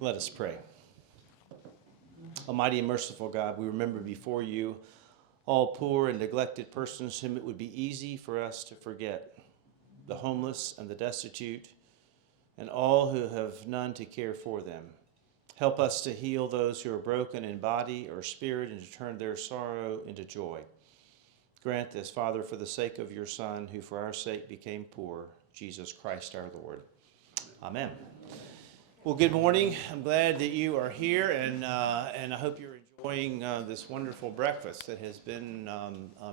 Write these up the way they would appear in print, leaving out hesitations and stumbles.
Let us pray. Almighty and merciful God, we remember before you all poor and neglected persons whom it would be easy for us to forget, the homeless and the destitute, and all who have none to care for them. Help us to heal those who are broken in body or spirit and to turn their sorrow into joy. Grant this, Father, for the sake of your Son, who for our sake became poor, Jesus Christ our Lord. Amen. Well, good morning. I'm glad that you are here, and I hope you're enjoying this wonderful breakfast that has been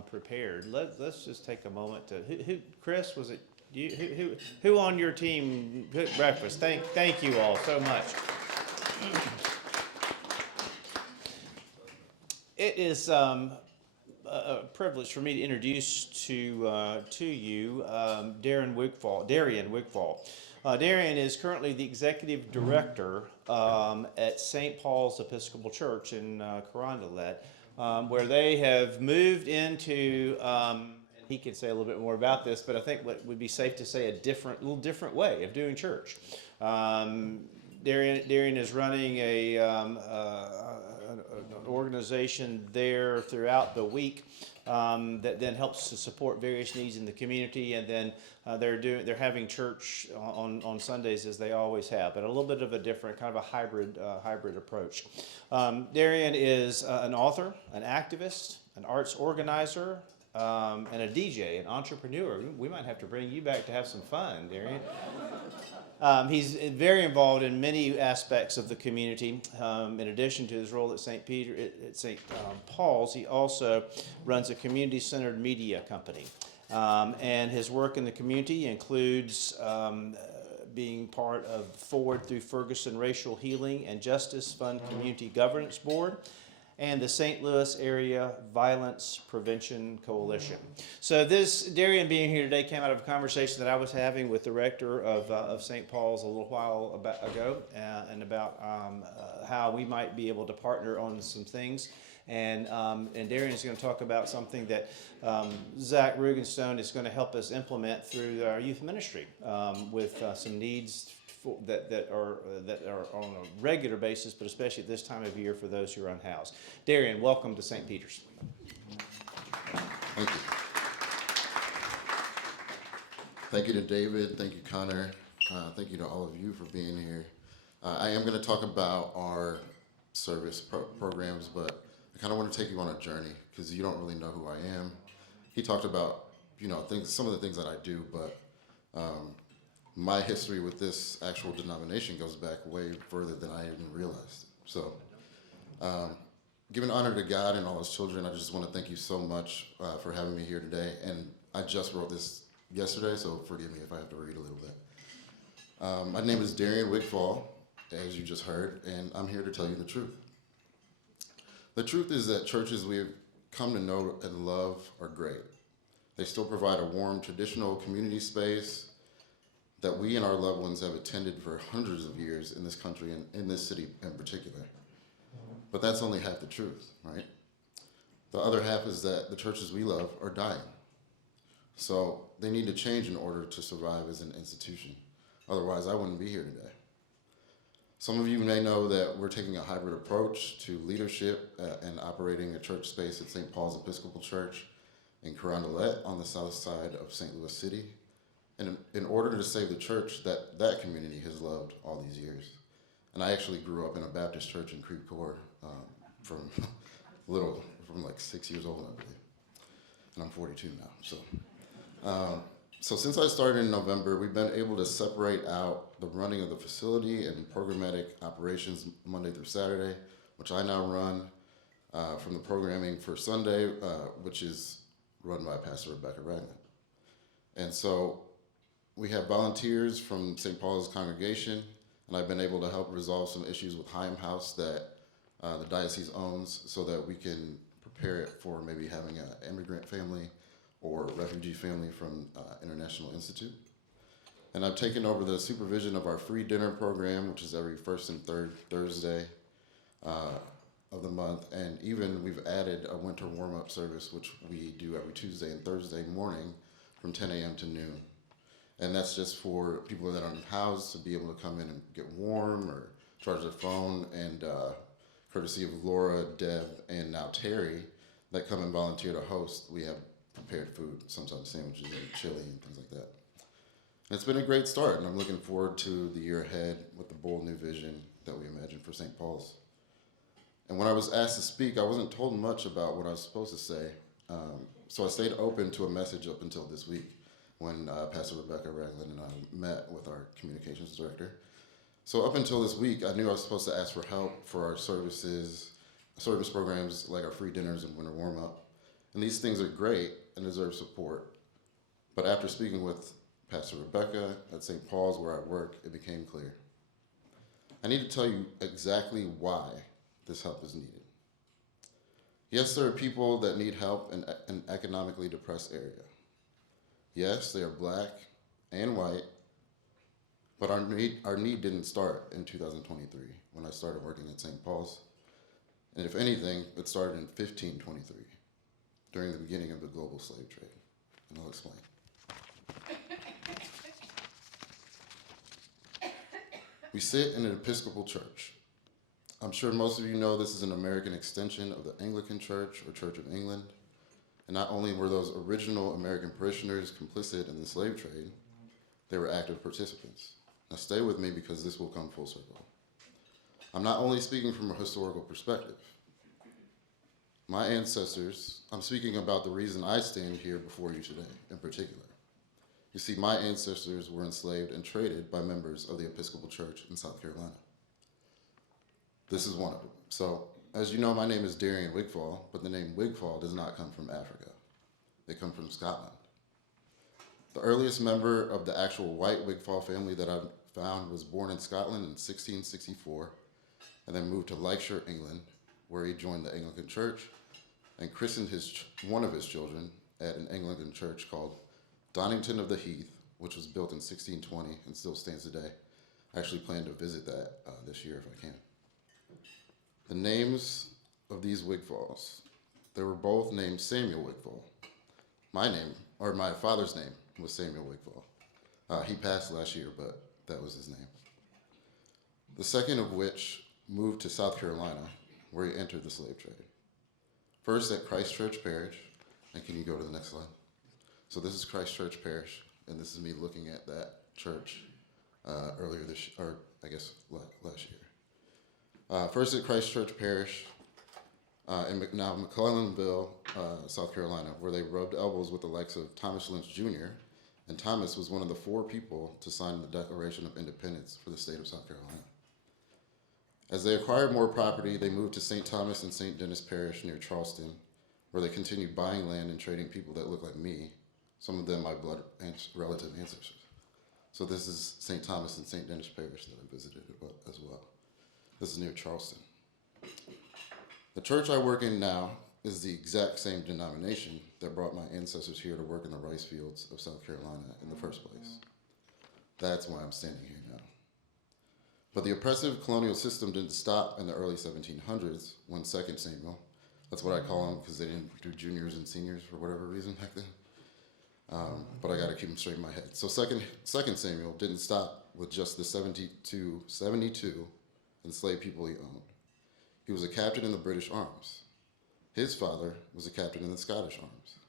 prepared. Let's just take a moment to Chris, was it you? Who on your team cooked breakfast? Thank you all so much. It is a privilege for me to introduce to you Darian Wigfall. Darian is currently the executive director at St. Paul's Episcopal Church in Carondelet, where they have moved into, and he can say a little bit more about this, but I think what would be safe to say a little different way of doing church. Darian is running an organization there throughout the week that then helps to support various needs in the community, and then they're having church on Sundays as they always have, but a little bit of a different kind of a hybrid approach. Darian is an author, an activist, an arts organizer, and a DJ, an entrepreneur. We might have to bring you back to have some fun, Darian. He's very involved in many aspects of the community. In addition to his role at St. Paul's, he also runs a community-centered media company. And his work in the community includes being part of Forward Through Ferguson Racial Healing and Justice Fund Community Governance Board, and the St. Louis Area Violence Prevention Coalition. So this, Darian being here today, came out of a conversation that I was having with the rector of St. Paul's a little while ago, and about how we might be able to partner on some things. And Darian is going to talk about something that Zach Rugenstone is going to help us implement through our youth ministry with some needs that are on a regular basis, but especially at this time of year for those who are unhoused. Darian, welcome to St. Peter's. Thank you. Thank you to David. Thank you, Connor. Thank you to all of you for being here. I am going to talk about our service programs, but I kind of want to take you on a journey because you don't really know who I am. He talked about, some of the things that I do, but my history with this actual denomination goes back way further than I even realized. So, giving honor to God and all his children, I just want to thank you so much for having me here today. And I just wrote this yesterday, so forgive me if I have to read a little bit. My name is Darian Wigfall, as you just heard, and I'm here to tell you the truth. The truth is that churches we have come to know and love are great. They still provide a warm, traditional community space that we and our loved ones have attended for hundreds of years in this country and in this city in particular. But that's only half the truth, right? The other half is that the churches we love are dying. So they need to change in order to survive as an institution. Otherwise, I wouldn't be here today. Some of you may know that we're taking a hybrid approach to leadership and operating a church space at St. Paul's Episcopal Church in Carondelet on the south side of St. Louis City. And in order to save the church that community has loved all these years. And I actually grew up in a Baptist church in Creve Coeur from like 6 years old, I believe. And I'm 42 now. So since I started in November, we've been able to separate out the running of the facility and programmatic operations Monday through Saturday, which I now run, from the programming for Sunday, which is run by Pastor Rebecca Ragland. And so we have volunteers from St. Paul's congregation, and I've been able to help resolve some issues with Chaim House that the diocese owns so that we can prepare it for maybe having an immigrant family or refugee family from International Institute. And I've taken over the supervision of our free dinner program, which is every first and third Thursday of the month. And even we've added a winter warm-up service, which we do every Tuesday and Thursday morning from 10 a.m. to noon. And that's just for people that are unhoused to be able to come in and get warm or charge their phone, and courtesy of Laura, Deb, and now Terry, that come and volunteer to host, we have prepared food, sometimes sandwiches and chili and things like that. And it's been a great start, and I'm looking forward to the year ahead with the bold new vision that we imagine for St. Paul's. And when I was asked to speak, I wasn't told much about what I was supposed to say, so I stayed open to a message up until this week when Pastor Rebecca Ragland and I met with our communications director. So up until this week, I knew I was supposed to ask for help for our service programs like our free dinners and winter warm-up. And these things are great and deserve support. But after speaking with Pastor Rebecca at St. Paul's where I work, it became clear. I need to tell you exactly why this help is needed. Yes, there are people that need help in an economically depressed area. Yes, they are black and white, but our need didn't start in 2023 when I started working at St. Paul's. And if anything, it started in 1523, during the beginning of the global slave trade. And I'll explain. We sit in an Episcopal church. I'm sure most of you know this is an American extension of the Anglican Church or Church of England. And not only were those original American parishioners complicit in the slave trade, they were active participants. Now stay with me because this will come full circle. I'm not only speaking from a historical perspective. My ancestors, I'm speaking about the reason I stand here before you today in particular. You see, my ancestors were enslaved and traded by members of the Episcopal Church in South Carolina. This is one of them. So, as you know, my name is Darian Wigfall, but the name Wigfall does not come from Africa. They come from Scotland. The earliest member of the actual white Wigfall family that I've found was born in Scotland in 1664 and then moved to Leicestershire, England, where he joined the Anglican Church and christened one of his children at an Anglican church called Donington of the Heath, which was built in 1620 and still stands today. I actually plan to visit that this year if I can. The names of these Wigfalls, they were both named Samuel Wigfall. My father's name was Samuel Wigfall. He passed last year, but that was his name. The second of which moved to South Carolina, where he entered the slave trade. First at Christ Church Parish, and can you go to the next slide? So this is Christ Church Parish, and this is me looking at that church earlier this, or I guess last year. First at Christ Church Parish in McClellanville, South Carolina, where they rubbed elbows with the likes of Thomas Lynch Jr., and Thomas was one of the 4 people to sign the Declaration of Independence for the state of South Carolina. As they acquired more property, they moved to St. Thomas and St. Denis Parish near Charleston, where they continued buying land and trading people that look like me, some of them my blood and relative ancestors. So this is St. Thomas and St. Denis Parish that I visited as well. This is near Charleston. The church I work in now is the exact same denomination that brought my ancestors here to work in the rice fields of South Carolina in the first place. That's why I'm standing here now. But the oppressive colonial system didn't stop in the early 1700s when Second Samuel, that's what I call them because they didn't do juniors and seniors for whatever reason back then. But I got to keep them straight in my head. So Second Samuel didn't stop with just the 72 enslaved people he owned. He was a captain in the British Arms. His father was a captain in the Scottish Arms.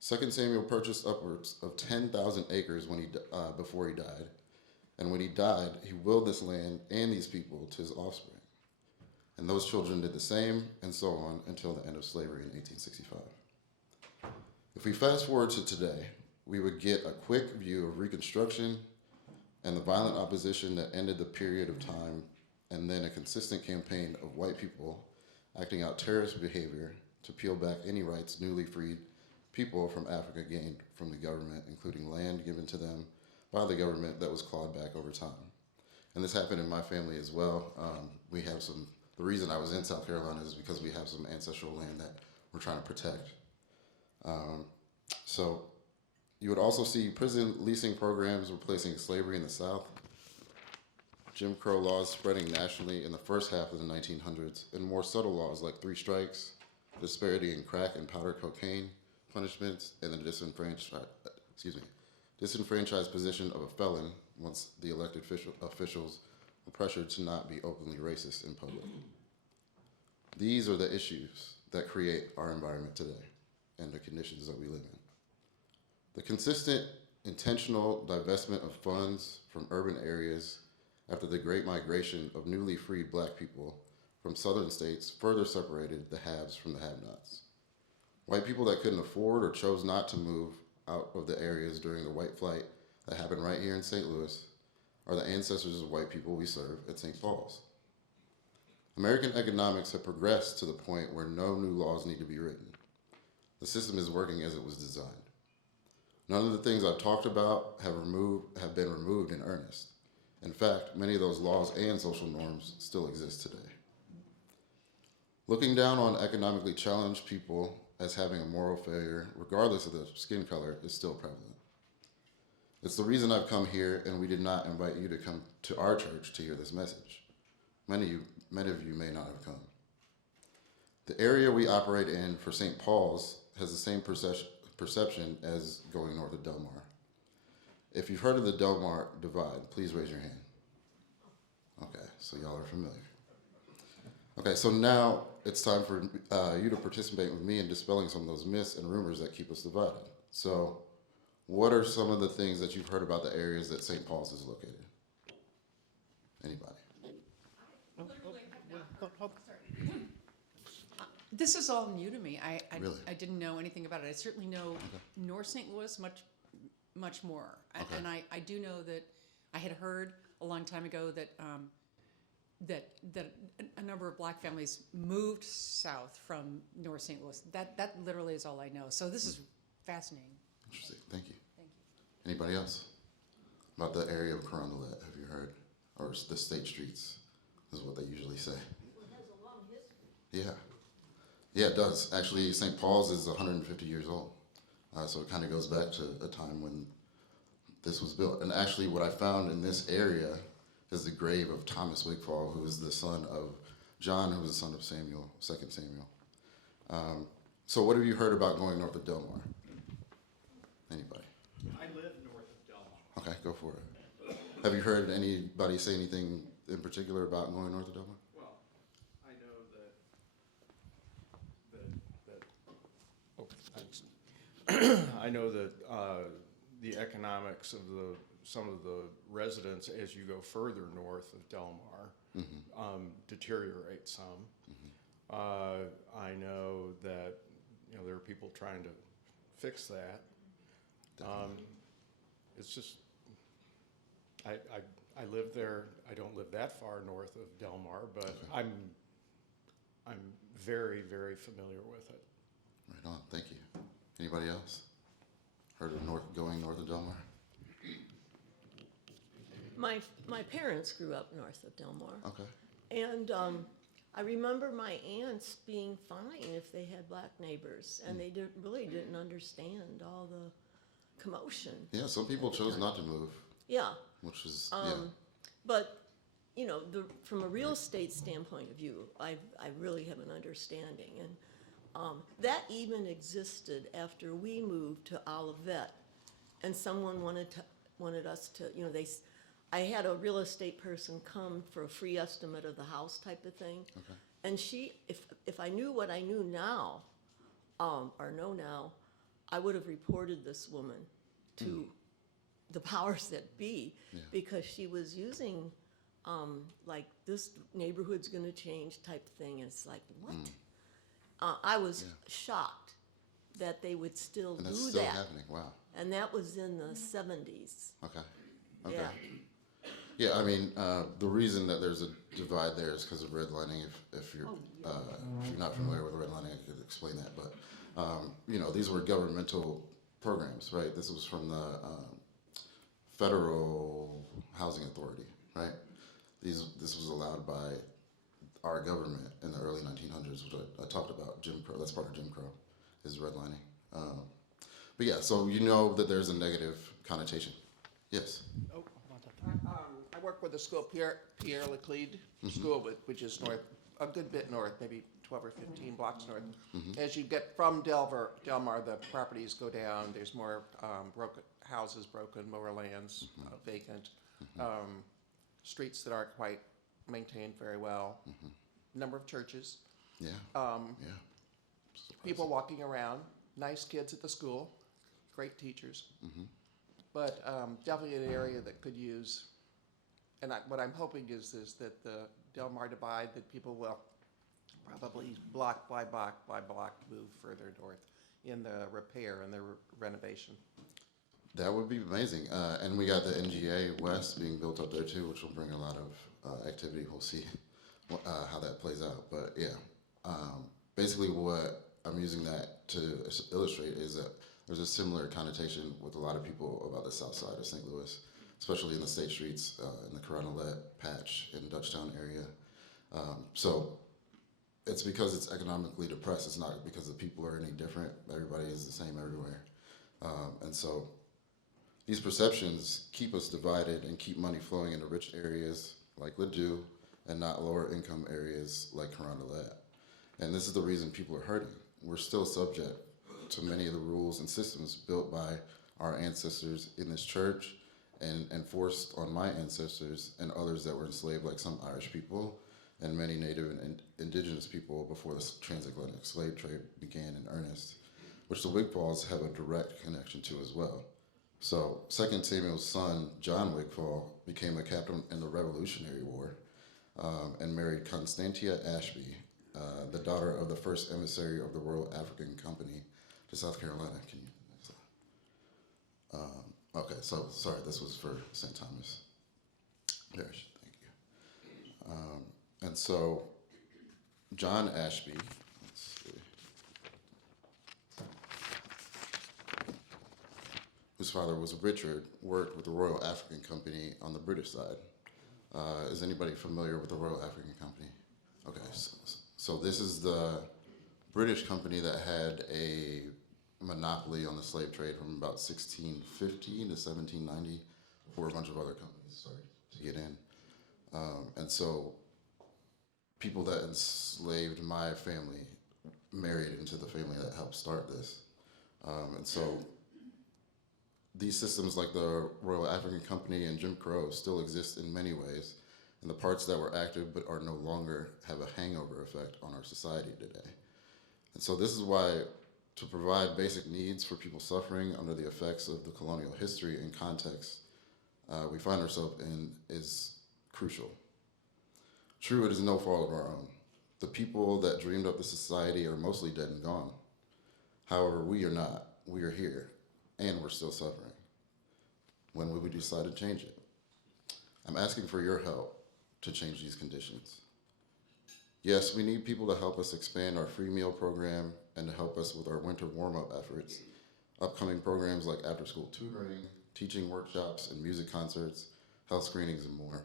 2 Samuel purchased upwards of 10,000 acres before he died. And when he died, he willed this land and these people to his offspring. And those children did the same, and so on, until the end of slavery in 1865. If we fast forward to today, we would get a quick view of Reconstruction and the violent opposition that ended the period of time, and then a consistent campaign of white people acting out terrorist behavior to peel back any rights newly freed people from Africa gained from the government, including land given to them by the government that was clawed back over time. And this happened in my family as well. The reason I was in South Carolina is because we have some ancestral land that we're trying to protect. So you would also see prison leasing programs replacing slavery in the South, Jim Crow laws spreading nationally in the first half of the 1900s, and more subtle laws like 3 strikes, disparity in crack and powder cocaine punishments, and the disenfranchised position of a felon once the elected officials the pressure to not be openly racist in public. These are the issues that create our environment today and the conditions that we live in. The consistent, intentional divestment of funds from urban areas after the Great Migration of newly freed Black people from southern states further separated the haves from the have-nots. White people that couldn't afford or chose not to move out of the areas during the white flight that happened right here in St. Louis are the ancestors of white people we serve at St. Paul's. American economics have progressed to the point where no new laws need to be written. The system is working as it was designed. None of the things I've talked about have been removed in earnest. In fact, many of those laws and social norms still exist today. Looking down on economically challenged people as having a moral failure, regardless of their skin color, is still prevalent. It's the reason I've come here, and we did not invite you to come to our church to hear this message. Many of you may not have come. The area we operate in for St. Paul's has the same perception as going north of Del Mar. If you've heard of the Del Mar divide, please raise your hand. Okay, so y'all are familiar. Okay, so now it's time for you to participate with me in dispelling some of those myths and rumors that keep us divided. So, what are some of the things that you've heard about the areas that St. Paul's is located? Anybody? This is all new to me. I Really? I didn't know anything about it. I certainly know North St. Louis much more. Okay. And I do know that I had heard a long time ago that that a number of Black families moved south from North St. Louis. That literally is all I know. So this is fascinating. Interesting, thank you. Thank you. Anybody else? About the area of Carondelet, have you heard? Or the state streets, is what they usually say. Well, it has a long history. Yeah. Yeah, it does. Actually, St. Paul's is 150 years old. So it kind of goes back to a time when this was built. And actually, what I found in this area is the grave of Thomas Wigfall, who is the son of John, who was the son of Samuel, 2 Samuel. So what have you heard about going north of Del Mar? Anybody? I live north of Del Mar. Okay, go for it. Have you heard anybody say anything in particular about going north of Del Mar? Well, I know that oh, thanks. I know that the economics of some of the residents as you go further north of Del Mar deteriorate some. I know that there are people trying to fix that. It's just I live there. I don't live that far north of Del Mar, but Okay. I'm very, very familiar with it. Right on, thank you. Anybody else? Heard of going north of Del Mar? My parents grew up north of Del Mar. Okay. And I remember my aunts being fine if they had Black neighbors, and they really didn't understand all the commotion. Yeah, some people chose not to move, Yeah. which is, But, from a real estate standpoint of view, I really have an understanding. And that even existed after we moved to Olivet, and someone wanted us to, I had a real estate person come for a free estimate of the house type of thing. Okay. And if I knew what I knew now, or know now, I would have reported this woman to the powers that be, because she was using like this neighborhood's gonna change type thing. And it's like, what? I was shocked that they would still and do that's still that. happening, wow. And that was in the 70s. Okay, okay. Yeah. Yeah, I mean, the reason that there's a divide there is because of redlining. If you're not familiar with redlining, I could explain that. But these were governmental programs, right? This was from the Federal Housing Authority, right? This was allowed by our government in the early 1900s, which I talked about. Jim Crow. That's part of Jim Crow, is redlining. But yeah, so that there's a negative connotation. Yes. Oh, I work with the school, Pierre Laclede School, which is north, a good bit north, maybe 12 or 15 blocks north. As you get from Del Mar, the properties go down. There's more broken houses, more lands vacant. streets that aren't quite maintained very well, number of churches, Yeah. um, Yeah. people walking around, nice kids at the school, great teachers. But definitely an area that could use, and what I'm hoping is that the Del Mar divide, that people will probably block by block by block move further north in the repair and the renovation. That would be amazing. And we got the NGA West being built up there too, which will bring a lot of activity. We'll see how that plays out. But yeah, basically what I'm using that to illustrate is that there's a similar connotation with a lot of people about the south side of St. Louis, especially in the state streets, in the Carondelet patch in Dutchtown area. So it's because it's economically depressed. It's not because the people are any different. Everybody is the same everywhere. And so these perceptions keep us divided and keep money flowing into rich areas like Ladue and not lower income areas like Carondelet. And this is the reason people are hurting. We're still subject to many of the rules and systems built by our ancestors in this church and enforced on my ancestors and others that were enslaved, like some Irish people and many Native and indigenous people before the transatlantic slave trade began in earnest, which the Wigfalls have a direct connection to as well. So 2 Samuel's son, John Wigfall, became a captain in the Revolutionary War and married Constantia Ashby, the daughter of the first emissary of the Royal African Company to South Carolina. Can you? Okay, so sorry, this was for St. Thomas Parish. Thank you. And so John Ashby, let's see, whose father was Richard, worked with the Royal African Company on the British side. Is anybody familiar with the Royal African Company? Okay, so this is the British company that had a monopoly on the slave trade from about 1650 to 1790 for a bunch of other companies, to get in. And so people that enslaved my family married into the family that helped start this. And so these systems like the Royal African Company and Jim Crow still exist in many ways, and the parts that were active but are no longer have a hangover effect on our society today. And so this is why to provide basic needs for people suffering under the effects of the colonial history and context we find ourselves in is crucial. True, it is no fault of our own. The people that dreamed up the society are mostly dead and gone. However, we are not. We are here, and we're still suffering. When will we decide to change it? I'm asking for your help to change these conditions. Yes, we need people to help us expand our free meal program and to help us with our winter warm-up efforts, upcoming programs like after-school tutoring, teaching workshops and music concerts, health screenings, and more.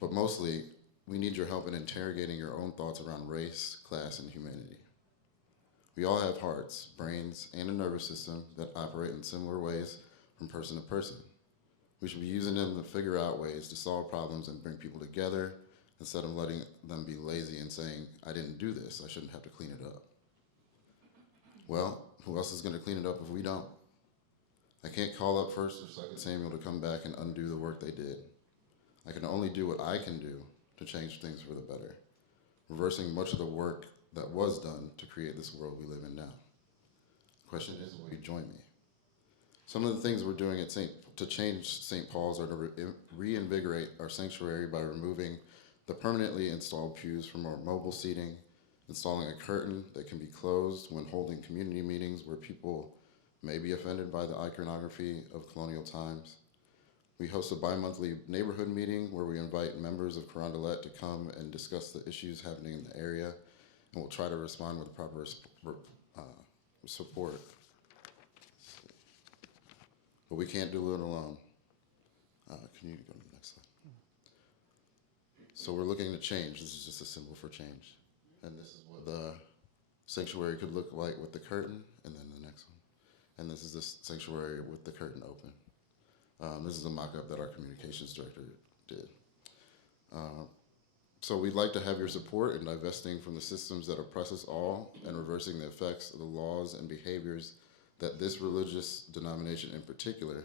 But mostly, we need your help in interrogating your own thoughts around race, class, and humanity. We all have hearts, brains, and a nervous system that operate in similar ways from person to person. We should be using them to figure out ways to solve problems and bring people together instead of letting them be lazy and saying, I didn't do this, I shouldn't have to clean it up. Well, who else is going to clean it up if we don't? I can't call up 1 or 2 Samuel to come back and undo the work they did. I can only do what I can do to change things for the better, reversing much of the work that was done to create this world we live in now. The question is, will you join me? Some of the things we're doing to change St. Paul's are to reinvigorate our sanctuary by removing the permanently installed pews from our mobile seating, installing a curtain that can be closed when holding community meetings where people may be offended by the iconography of colonial times. We host a bi-monthly neighborhood meeting where we invite members of Carondelet to come and discuss the issues happening in the area, and we'll try to respond with proper support. But we can't do it alone. Can you go to the next slide? So we're looking to change. This is just a symbol for change. And this is what the sanctuary could look like with the curtain, and then the next one. And this is the sanctuary with the curtain open. This is a mock-up that our communications director did. So we'd like to have your support in divesting from the systems that oppress us all and reversing the effects of the laws and behaviors that this religious denomination in particular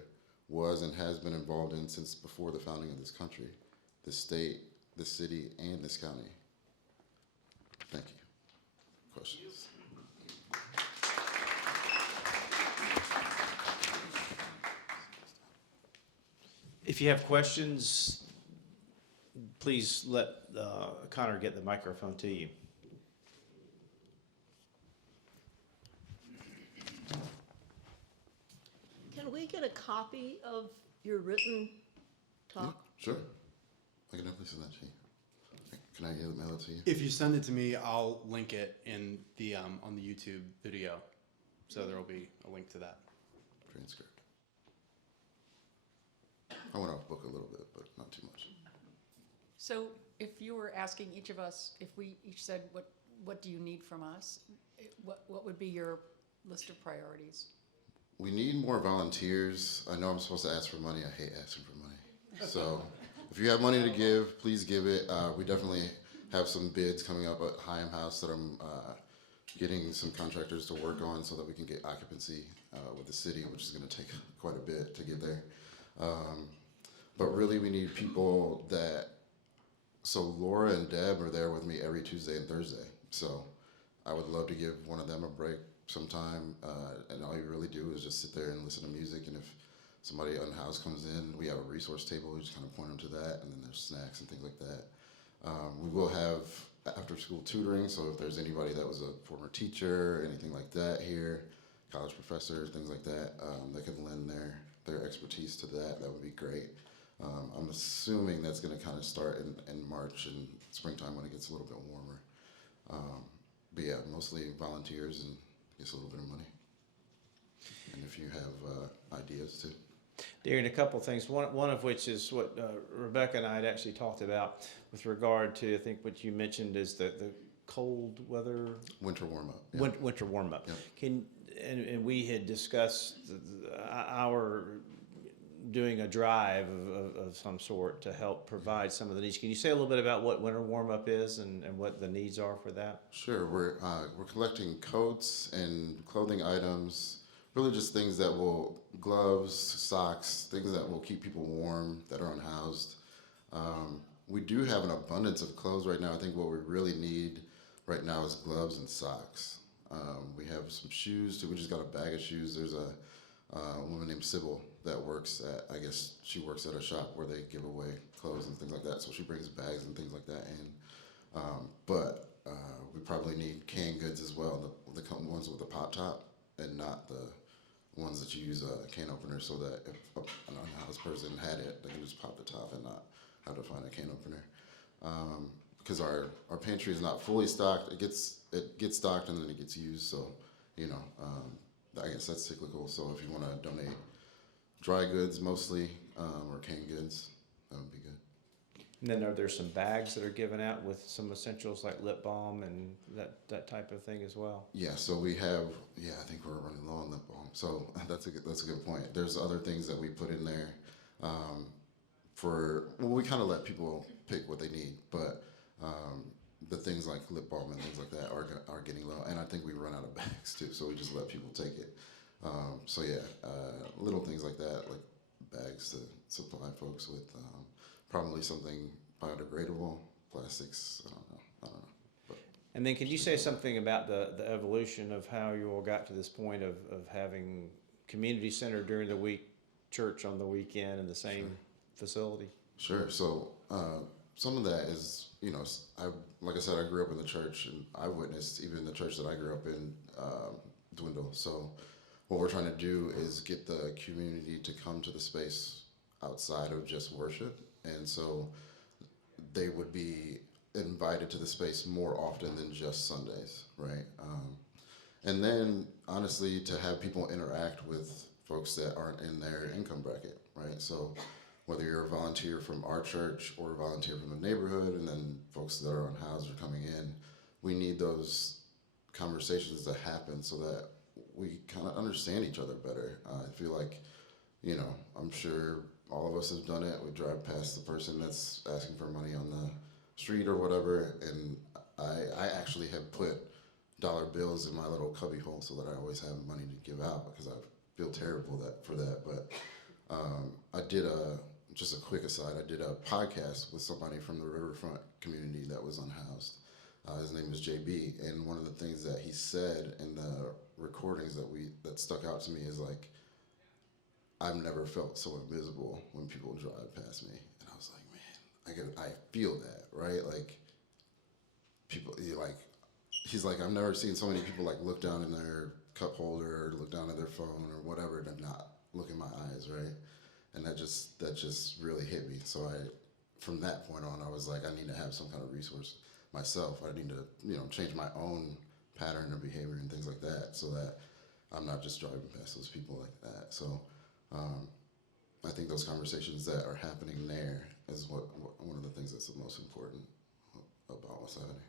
was and has been involved in since before the founding of this country, this state, this city, and this county. Thank you. Questions? If you have questions, please let Connor get the microphone to you. Can we get a copy of your written talk? Sure. I can definitely send that to you. Can I email it to you? If you send it to me, I'll link it in the on the YouTube video, so there will be a link to that. Transcript. I went off book a little bit, but not too much. So if you were asking each of us, if we each said, what do you need from us? What would be your list of priorities? We need more volunteers. I know I'm supposed to ask for money. I hate asking for money. So if you have money to give, please give it. We definitely have some bids coming up at Hyam House that I'm getting some contractors to work on so that we can get occupancy with the city, which is going to take quite a bit to get there. But really we need people that, so Laura and Deb are there with me every Tuesday and Thursday. So I would love to give one of them a break sometime, and all you really do is just sit there and listen to music, and if somebody unhoused comes in, we have a resource table, we just kind of point them to that, and then there's snacks and things like that. We will have after-school tutoring, so if there's anybody that was a former teacher, anything like that here, college professor, things like that, that could lend their expertise to that, that would be great. I'm assuming that's going to kind of start in March and springtime when it gets a little bit warmer. But yeah, mostly volunteers and just a little bit of money. And if you have ideas too. Darian, a couple things. One of which is what Rebecca and I had actually talked about with regard to, I think what you mentioned is the cold weather. Winter warm up. Yeah. Winter warm up. Yeah. And we had discussed our doing a drive of some sort to help provide some of the needs. Can you say a little bit about what winter warm up is and what the needs are for that? Sure. We're collecting coats and clothing items, really just things that will, gloves, socks, things that will keep people warm that are unhoused. We do have an abundance of clothes right now. I think what we really need right now is gloves and socks. We have some shoes too. We just got a bag of shoes. There's a woman named Sybil that works at, I guess she works at a shop where they give away clothes and things like that. So she brings bags and things like that in. But we probably need canned goods as well, the ones with the pop top and not the ones that you use a can opener, so that if an unhoused person had it, they can just pop the top and not have to find a can opener. Because our pantry is not fully stocked. It gets stocked and then it gets used. So, I guess that's cyclical. So if you want to donate dry goods mostly, or canned goods, that would be good. And then are there some bags that are given out with some essentials like lip balm and that type of thing as well? Yeah, so we have, I think we're running low on lip balm. So that's a good point. There's other things that we put in there we kind of let people pick what they need, but the things like lip balm and things like that are getting low, and I think we run out of bags too, so we just let people take it. Little things like that, like bags to supply folks with probably something biodegradable, plastics, I don't know. But And then could you say something about the evolution of how you all got to this point of having community center during the week, church on the weekend in the same facility? Sure. So some of that is, like I said, I grew up in the church, and I witnessed even the church that I grew up in dwindle. So what we're trying to do is get the community to come to the space outside of just worship. And so they would be invited to the space more often than just Sundays, right? And then, honestly, to have people interact with folks that aren't in their income bracket, right? So whether you're a volunteer from our church or a volunteer from the neighborhood, and then folks that are unhoused are coming in, we need those conversations to happen so that we kind of understand each other better. I feel like, I'm sure all of us have done it. We drive past the person that's asking for money on the street or whatever, and I actually have put dollar bills in my little cubby hole so that I always have money to give out, because I feel terrible for that. But I did just a quick aside, I did a podcast with somebody from the Riverfront community that was unhoused. His name is JB, and one of the things that he said in the recordings that stuck out to me is like, I've never felt so invisible when people drive past me. And I was like, man, I feel that, right? Like, people, he's like, I've never seen so many people like look down in their cup holder or look down at their phone or whatever and not look in my eyes, right? And that just really hit me. So from that point on, I was like, I need to have some kind of resource myself. I need to, change my own pattern of behavior and things like that, so that I'm not just driving past those people like that. So I think those conversations that are happening there is one of the things that's the most important about what's happening.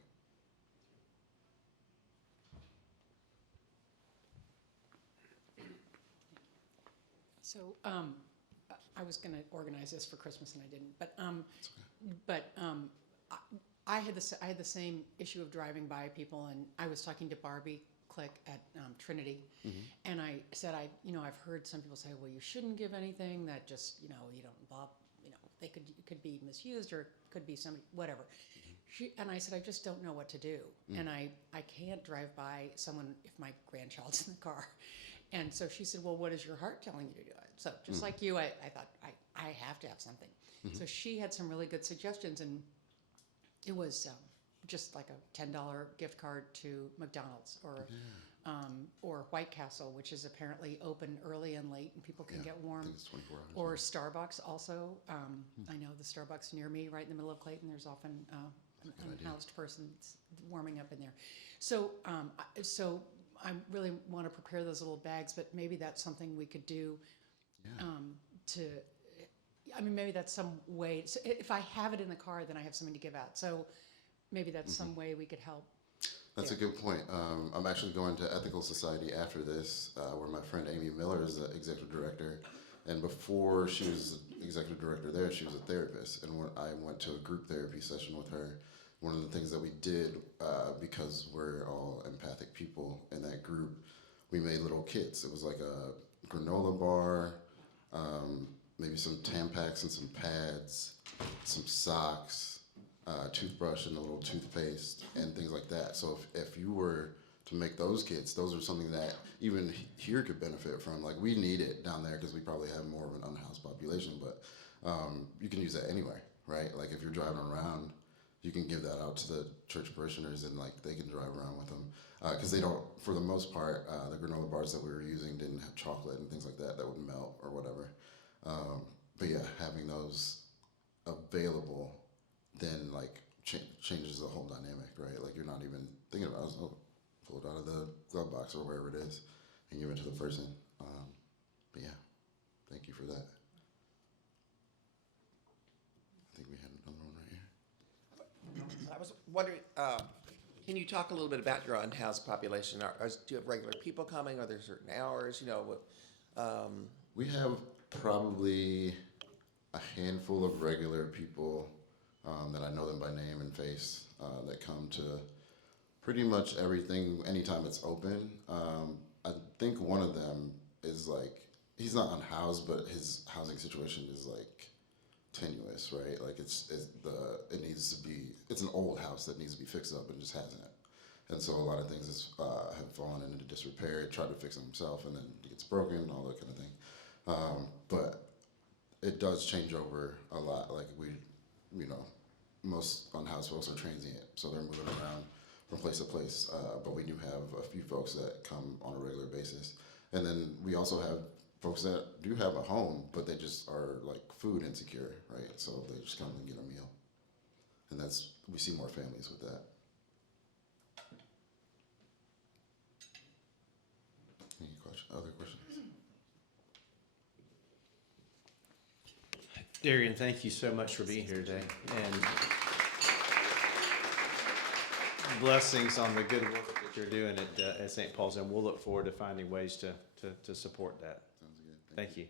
So, I was gonna organize this for Christmas and I didn't, I had the same issue of driving by people, and I was talking to Barbie Click at Trinity, and I said, I've heard some people say, well, you shouldn't give anything that just, you don't, they could be misused or could be somebody, whatever. And I said, I just don't know what to do, and I can't drive by someone if my grandchild's in the car. And so she said, well, what is your heart telling you to do? So just like you, I thought, I have to have something. So she had some really good suggestions, and it was just like a $10 gift card to McDonald's or White Castle, which is apparently open early and late, and people can get warm. I think it's 24 hours. Or Starbucks also. I know the Starbucks near me, right in the middle of Clayton, there's often an unhoused person warming up in there. So, I really want to prepare those little bags, but maybe that's something we could do maybe that's some way. So if I have it in the car, then I have something to give out. So maybe that's some way we could help. That's a good point. I'm actually going to Ethical Society after this, where my friend Amy Miller is the executive director. And before she was the executive director there, she was a therapist. And when I went to a group therapy session with her, one of the things that we did, because we're all empathic people in that group, we made little kits. It was like a granola bar, maybe some Tampax and some pads, some socks, toothbrush and a little toothpaste and things like that. So if you were to make those kits, those are something that even here could benefit from. Like, we need it down there because we probably have more of an unhoused population, but you can use that anywhere, right? Like, if you're driving around, you can give that out to the church parishioners, and like they can drive around with them, because they don't, for the most part, the granola bars that we were using didn't have chocolate and things like that would melt or whatever. But yeah, having those available then like changes the whole dynamic, right? Like, you're not even thinking about it. Oh, pull it out of the glove box or wherever it is and give it to the person. But yeah, thank you for that. I think we had another one right here. I was wondering, can you talk a little bit about your unhoused population? Do you have regular people coming? Are there certain hours? We have probably a handful of regular people that I know them by name and face that come to pretty much everything anytime it's open. I think one of them is like, he's not unhoused, but his housing situation is like tenuous, right? Like, it needs to be, it's an old house that needs to be fixed up and just hasn't. And so a lot of things have fallen into disrepair. He tried to fix it himself, and then it gets broken, all that kind of thing. But it does change over a lot. Like, most unhoused folks are transient, so they're moving around from place to place. But we do have a few folks that come on a regular basis. And then we also have folks that do have a home, but they just are like food insecure, right? So they just come and get a meal. And we see more families with that. Any other questions? Darian, thank you so much for being here today, and blessings on the good work that you're doing at St. Paul's, and we'll look forward to finding ways to support that. Sounds good. Thank you.